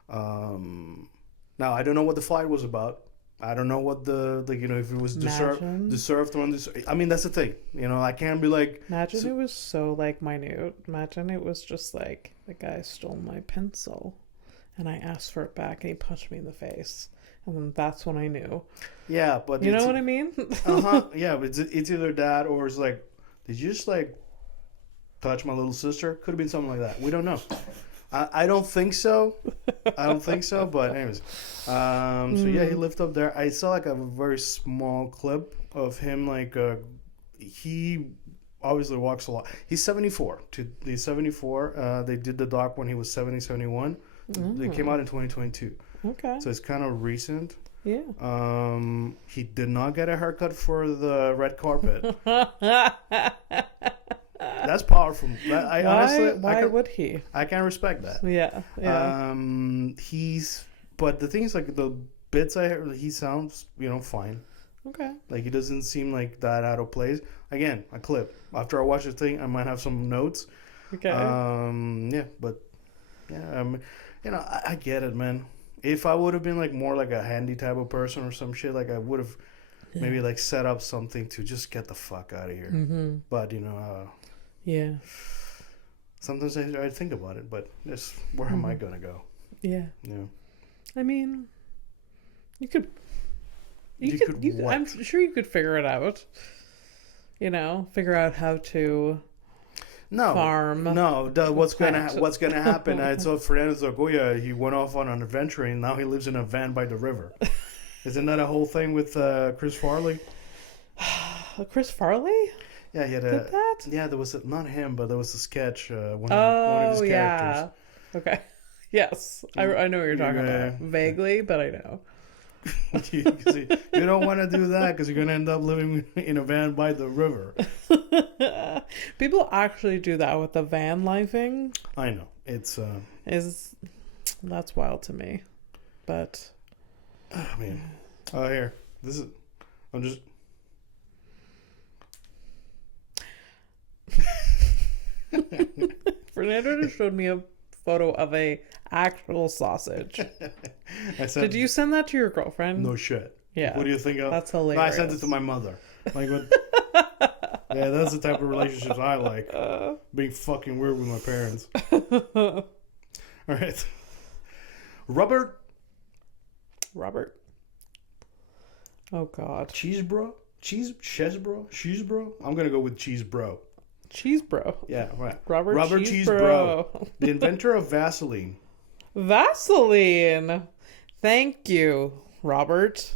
Now I don't know what the fight was about. I don't know what the you know, if it was deserved on this. I mean, that's the thing. You know, I can't be like. Imagine it was so like minute. Imagine it was just like the guy stole my pencil, and I asked for it back, and he punched me in the face, and then that's when I knew. Yeah, but you know what I mean? Yeah, but it's either that or it's like, did you just like touch my little sister? Could have been something like that. We don't know. I don't think so. But anyways, so yeah, he lived up there. I saw like a very small clip of him. Like he obviously walks a lot. He's 74. He's 74. They did the doc when he was 70, 71. They came out in 2022. Okay. So it's kind of recent. Yeah. He did not get a haircut for the red carpet. That's powerful. Why would he? I can respect that. Yeah. But the thing is, like, the bits I heard, he sounds, you know, fine. Okay. Like, he doesn't seem like that out of place. Again, a clip. After I watch the thing, I might have some notes. Okay. Yeah, but yeah, you know, I get it, man. If I would have been like more like a handy type of person or some shit, like I would have maybe like set up something to just get the fuck out of here. Mm-hmm. But you know, yeah. Sometimes I think about it, but just where am I gonna go? Yeah. Yeah. I mean, you could. I'm sure you could figure it out. You know, figure out how to. Farm. No. What's gonna happen? I saw Fernando P. He went off on an adventure, and now he lives in a van by the river. Isn't that a whole thing with Chris Farley? Chris Farley? Yeah, he had did that? Yeah, there was not him, but there was a sketch. One of his characters. Yeah. Okay. Yes, I know what you're talking about. Vaguely, but I know. You don't want to do that because you're going to end up living in a van by the river. People actually do that with the van lifing. I know. It's that's wild to me. But I mean, here. I'm just Fernando just showed me a photo of a actual sausage. Did you send that to your girlfriend? No shit. Yeah. What do you think of? That's hilarious. No, I sent it to my mother. Like what? Yeah, that's the type of relationships I like. Being fucking weird with my parents. All right. Robert. Oh God. Cheese bro. I'm gonna go with cheese bro. Cheese bro. Yeah, right. Robert Cheese bro. The inventor of Vaseline. Vaseline. Thank you, Robert.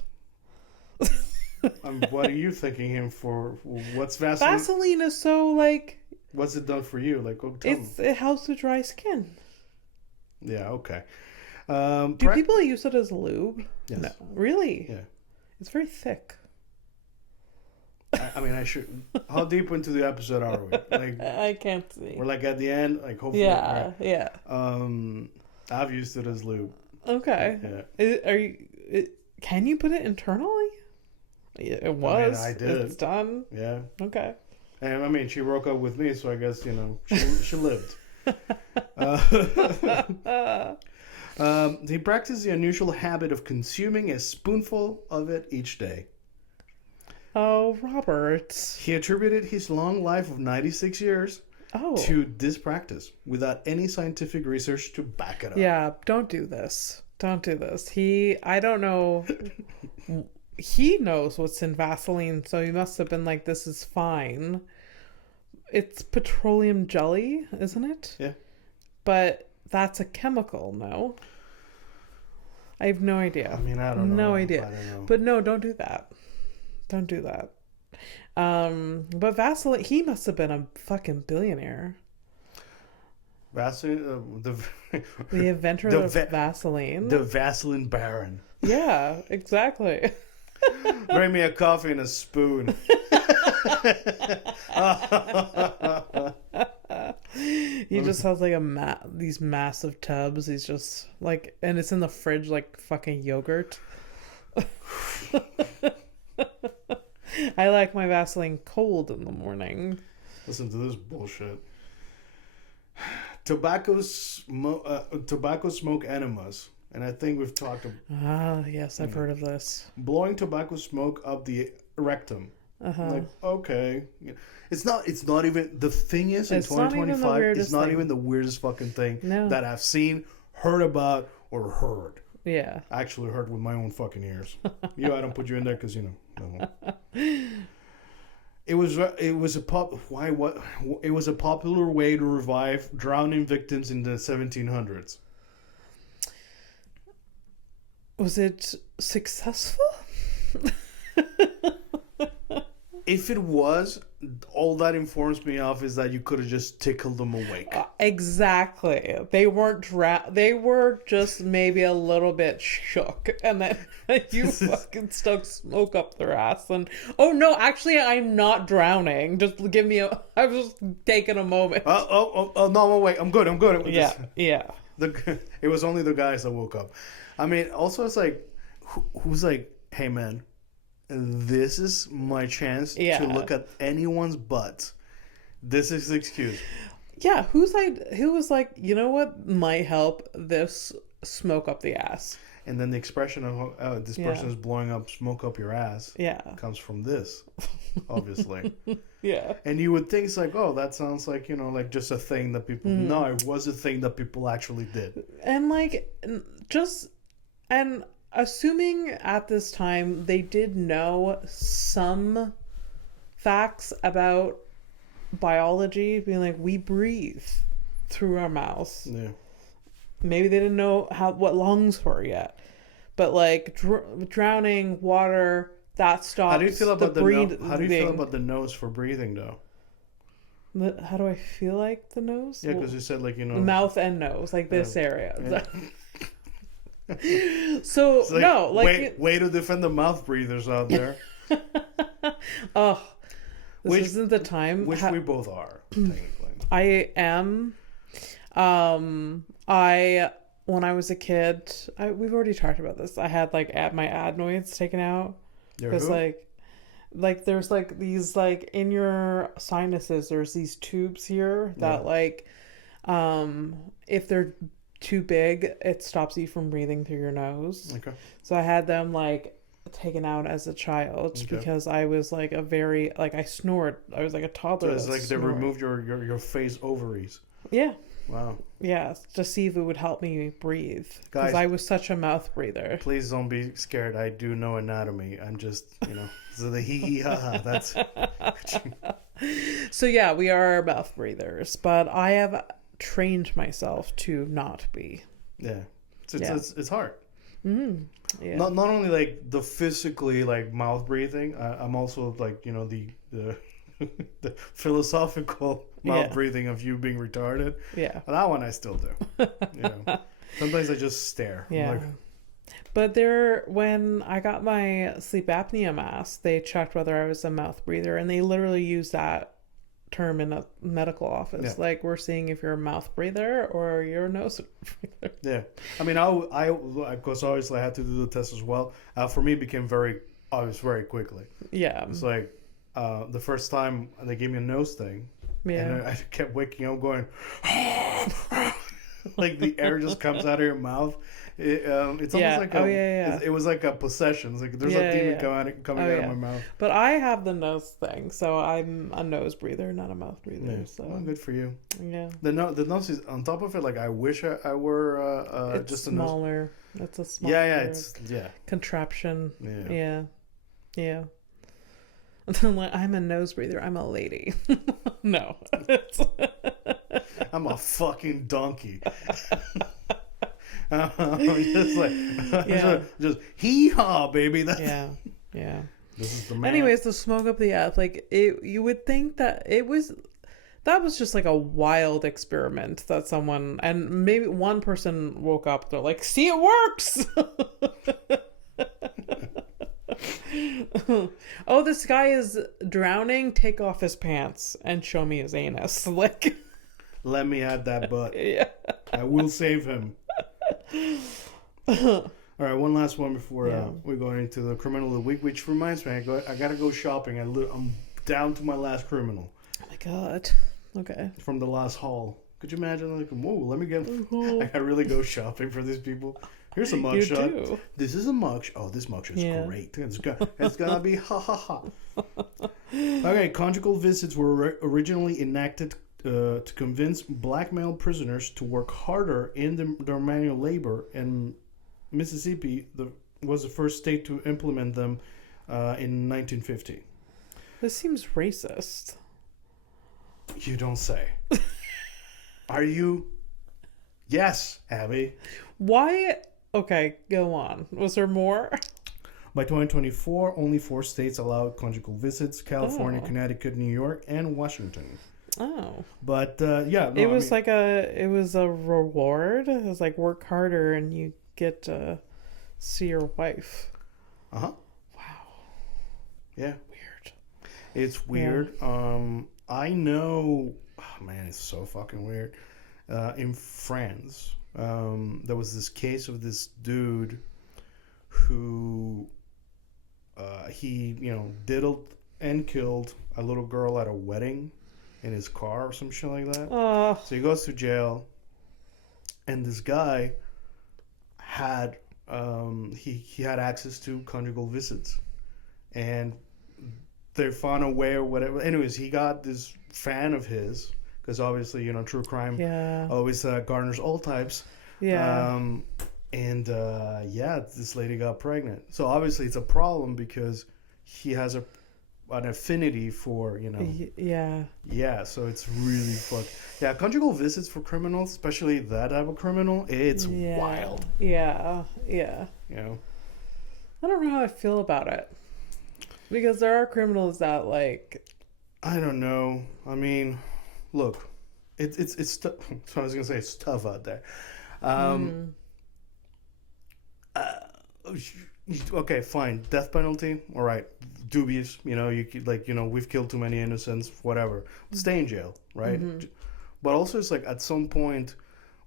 What are you thanking him for? What's Vaseline? Vaseline is so like. What's it done for you? Like, it helps with dry skin. Yeah. Okay. Do people use it as lube? Yes. No. Really? Yeah. It's very thick. I mean, I should. How deep into the episode are we? Like, I can't see. We're like at the end. Like, hopefully. Yeah. Right. Yeah. I've used it as lube. Okay. Yeah. Can you put it internally? It was. I did. It's done. Yeah. Okay. And I mean, she broke up with me, so I guess, you know, she lived. He practiced the unusual habit of consuming a spoonful of it each day. Oh, Robert. He attributed his long life of 96 years to this practice without any scientific research to back it up. Yeah, don't do this. Don't do this. I don't know. He knows what's in Vaseline, so he must have been like, this is fine. It's petroleum jelly, isn't it? Yeah. But that's a chemical, no? I have no idea. I mean, I don't know. No idea. But no, don't do that. Don't do that. But Vaseline, he must have been a fucking billionaire. Vaseline, the inventor of Vaseline. The Vaseline Baron. Yeah, exactly. Bring me a coffee and a spoon. He just has like these massive tubs. He's just like, and it's in the fridge like fucking yogurt. I like my Vaseline cold in the morning. Listen to this bullshit. Tobacco smoke enemas. And I think we've talked about... Ah, yes, I've heard of this. Blowing tobacco smoke up the rectum. Like, okay. It's not even... The thing is, in 2025, it's not even the weirdest fucking thing that I've seen, heard about, or heard. Yeah. I actually heard with my own fucking ears. I don't put you in there because, no. It was a popular way to revive drowning victims in the 1700s. Was it successful? If it was, all that informs me of is that you could have just tickled them awake. Exactly. They weren't they were just maybe a little bit shook, and then you fucking stuck smoke up their ass. And oh no, actually, I'm not drowning. Just give me I was just taking a moment. Oh no, wait, I'm good. Yeah. It was only the guys that woke up. I mean, also it's like, who's like, hey man, this is my chance to look at anyone's butt. This is the excuse. Yeah, who was like, you know what might help this smoke up the ass? And then the expression of this person is blowing up smoke up your ass comes from this, obviously. Yeah. And you would think it's like, oh, that sounds like, like just a thing that people... No, it was a thing that people actually did. And like, and assuming at this time they did know some facts about biology, being like, we breathe through our mouths. Yeah. Maybe they didn't know what lungs were yet, but like drowning, water, that stops. How do you feel about How do you feel about the nose for breathing, though? How do I feel like the nose? Yeah, because you said like mouth and nose, like this area. Yeah. So like, no, like way to defend the mouth breathers out there. This isn't the time. Which we both are, technically. I am. When I was a kid, we've already talked about this. I had like my adenoids taken out because like there's like these like in your sinuses. There's these tubes here that like, if they're too big, it stops you from breathing through your nose. Okay. So I had them like taken out as a child because I was like I snored. I was like a toddler. So it's like they removed your face ovaries. Yeah. Wow. Yeah, to see if it would help me breathe. Because I was such a mouth breather. Please don't be scared. I do know anatomy. I'm just, so the hee ha ha. That's. So yeah, we are mouth breathers, but I have trained myself to not be. Yeah. It's hard. Mm-hmm. Yeah. Not only like the physically like mouth breathing. I'm also like the the philosophical mouth breathing of you being retarded. Yeah. And that one I still do. Sometimes I just stare. Yeah. But when I got my sleep apnea mask, they checked whether I was a mouth breather, and they literally used that term in a medical office. Yeah. Like, we're seeing if you're a mouth breather or you're a nose breather. Yeah. I mean, I because obviously I had to do the test as well. For me, it became very obvious very quickly. Yeah. It's like the first time they gave me a nose thing. Yeah. And I kept waking up going, like the air just comes out of your mouth. It's almost like it was like a possession. It's like there's a demon coming out of my mouth. But I have the nose thing, so I'm a nose breather, not a mouth breather. Yeah. So well, good for you. Yeah. The nose is on top of it. Like I wish I were it's just smaller. a nose. It's a smaller. It's contraption. Yeah. Yeah. I'm a nose breather. I'm a lady. No. I'm a fucking donkey. Just like, just hee-haw, baby. Yeah. This is the man. Anyways, the smoke up the ass, like you would think that that was just like a wild experiment that someone, and maybe one person woke up, they're like, see, it works. Oh, this guy is drowning, take off his pants and show me his anus. Like, let me have that butt. Yeah. I will save him. All right, one last one before we're going into the criminal of the week, which reminds me, I gotta go shopping. I'm down to my last criminal. Oh my god. Okay. From the last haul. Could you imagine? Like, whoa, let me get. I gotta really go shopping for these people. Here's a mugshot. This is a mugshot. Oh, this mugshot's great. It's gonna be ha ha ha. Okay, conjugal visits were originally enacted to convince black male prisoners to work harder in their manual labor, and Mississippi was the first state to implement them in 1950. This seems racist. You don't say. Are you? Yes, Abby. Why? Okay, go on. Was there more? By 2024, only 4 states allowed conjugal visits: California, Connecticut, New York, and Washington. Oh. But it was a reward. It was like, work harder and you get to see your wife. Uh-huh. Wow. Yeah. Weird. It's weird. Yeah. I know, man, it's so fucking weird. In France, there was this case of this dude who he, diddled and killed a little girl at a wedding in his car or some shit like that. So he goes to jail, and this guy had he had access to conjugal visits, and they found a way or whatever. Anyways, he got this fan of his, because obviously, true crime always garners all types. Yeah. This lady got pregnant. So obviously it's a problem because he has an affinity for, Yeah, so it's really fucked. Yeah, conjugal visits for criminals, especially that type of criminal, it's wild. Yeah. I don't know how I feel about it. Because there are criminals that, like... I don't know. I mean, look, it's so I was going to say it's tough out there. Okay, fine. Death penalty, all right. Dubious, we've killed too many innocents, whatever. Stay in jail, right? Mm-hmm. But also, it's like, at some point,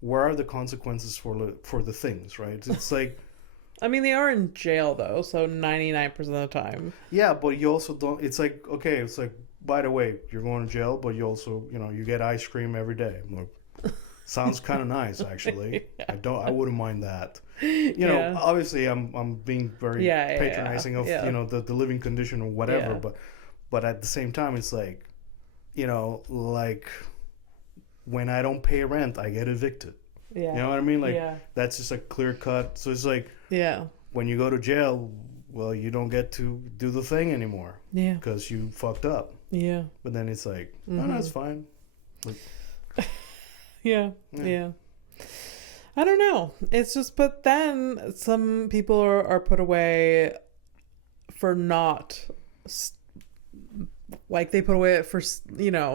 where are the consequences for the things, right? It's like... I mean, they are in jail, though, so 99% of the time. Yeah, but you also don't... It's like, okay, it's like, by the way, you're going to jail, but you also, you get ice cream every day. Like, sounds kind of nice, actually. Yeah. I wouldn't mind that. Obviously, I'm being very patronizing of, the living condition or whatever, but at the same time, it's like, like, when I don't pay rent, I get evicted. Yeah. You know what I mean? Like, that's just a clear cut. So it's like, when you go to jail, well, you don't get to do the thing anymore. Yeah. Because you fucked up. Yeah. But then it's like, no, that's fine. Like, yeah. I don't know. It's just, but then some people are put away for not, like, they put away for,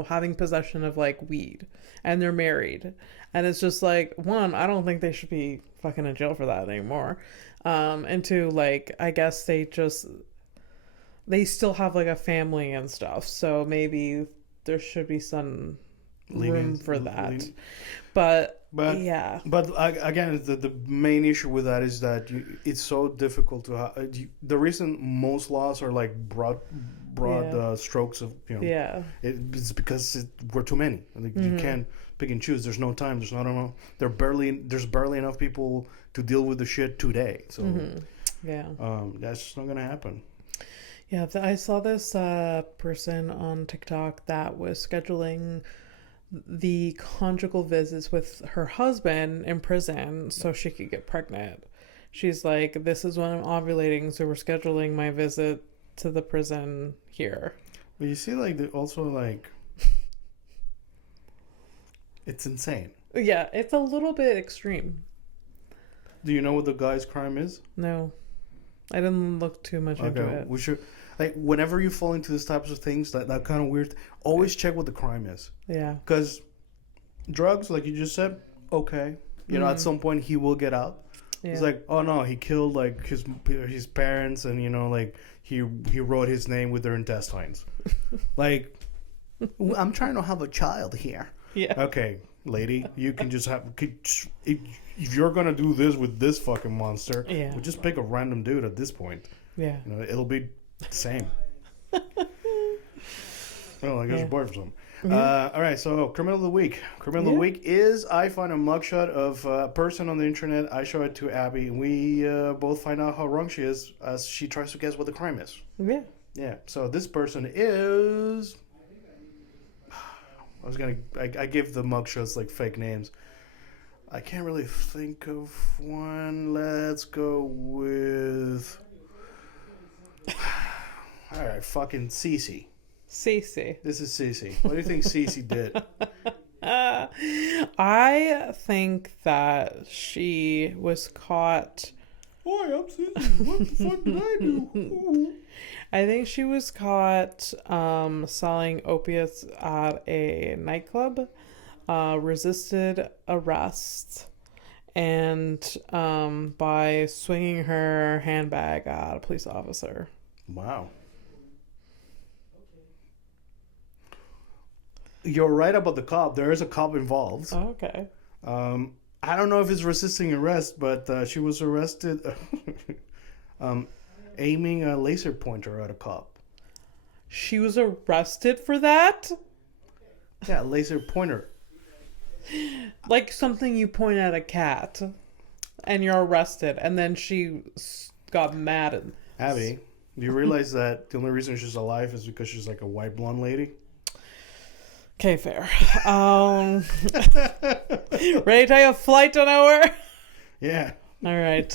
having possession of, like, weed, and they're married. And it's just like, one, I don't think they should be fucking in jail for that anymore. And two, like, I guess they still have, like, a family and stuff. So maybe there should be some room for that. But yeah. But again, the main issue with that is that it's so difficult to... the reason most laws are, like, broad strokes of it's because we're too many. Like, you can't pick and choose. There's no time. There's not enough. There's barely enough people to deal with the shit today. So that's just not gonna happen. Yeah, I saw this person on TikTok that was scheduling the conjugal visits with her husband in prison so she could get pregnant. She's like, this is when I'm ovulating, so we're scheduling my visit to the prison here. But you see, like, also, like, it's insane. Yeah, it's a little bit extreme. Do you know what the guy's crime is? No. I didn't look too much into it. We should, like, whenever you fall into these types of things, that kind of weird, always check what the crime is. Yeah. Because drugs, like you just said, okay. You know, at some point he will get out. Yeah. It's like, oh no, he killed, like, his parents, and, you know, like, he wrote his name with their intestines. Like, I'm trying to have a child here. Yeah. Okay, lady, you can just have... If you're going to do this with this fucking monster, we'll just pick a random dude at this point. Yeah. You know, it'll be the same. Well, I guess it's bored for some. All right, so Criminal of the Week. Criminal of the Week is I find a mugshot of a person on the internet. I show it to Abby, and we both find out how wrong she is as she tries to guess what the crime is. Yeah. Yeah, so this person is... I give the mugshots, like, fake names. I can't really think of one. Let's go with... All right, fucking Cece. Cece. This is Cece. What do you think Cece did? I think that she was caught... Hi, I'm Cece. What the fuck did I do? I think she was caught selling opiates at a nightclub, resisted arrest, and by swinging her handbag at a police officer. Wow. You're right about the cop. There is a cop involved. Oh, okay. I don't know if it's resisting arrest, but she was arrested aiming a laser pointer at a cop. She was arrested for that? Yeah, laser pointer. Like something you point at a cat and you're arrested, and then she got mad. Abby, do you realize that the only reason she's alive is because she's like a white blonde lady? Okay, fair. Ready to take a flight to nowhere? Yeah. All right.